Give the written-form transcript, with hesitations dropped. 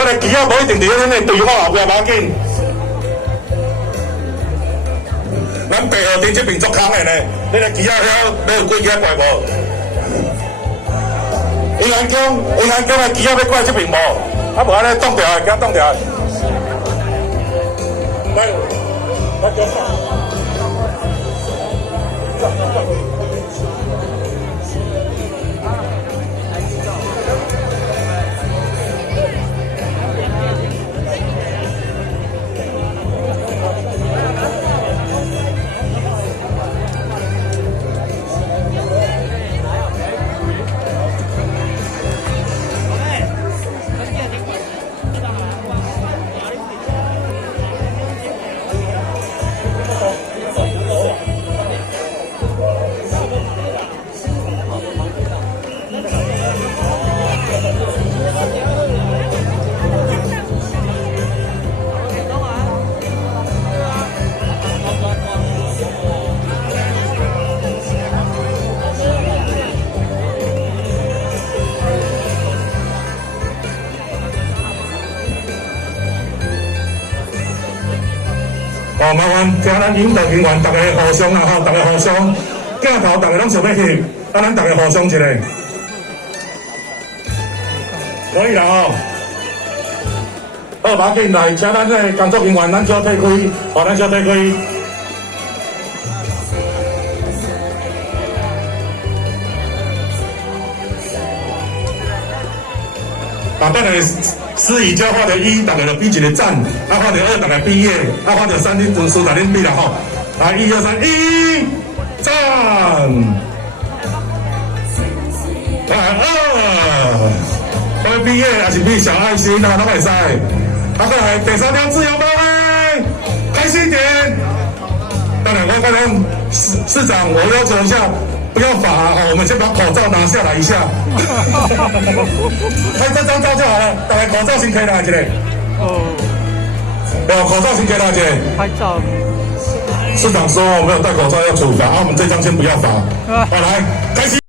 咱个旗仔无一定伫咱个队伍后壁无要紧。咱白河町这边足空的呢，你个旗仔遐要有几支怪无？银行宫的旗仔要怪这边无？啊无安尼挡掉，给他挡掉。来，来叫上。哦，麻烦请咱引导人员，大家互相啦吼，大家互相镜头，大家拢想要翕，啊，咱大家互相一下，可以啦吼。好，马紧来，请咱个工作人员，咱小退开，哦，咱小退开。啊，等下司仪叫画着1，大家就比一个赞；啊，画着2，大家比耶；啊，画着3，恁分数大恁比啦吼。来，1、2、3，1赞。来2，我比耶还是比小爱心啊，拢会使。啊，再来第3条自由发挥，开心一点。当然，我刚刚市长，我要求一下。不要罚哈，我们先把口罩拿下来一下，拍这张照就好了。大家口罩先可以拿起来。哦，口罩先可以拿起来。拍照。市长说没有戴口罩要处罚，啊，我们这张先不要罚。好，来，开始。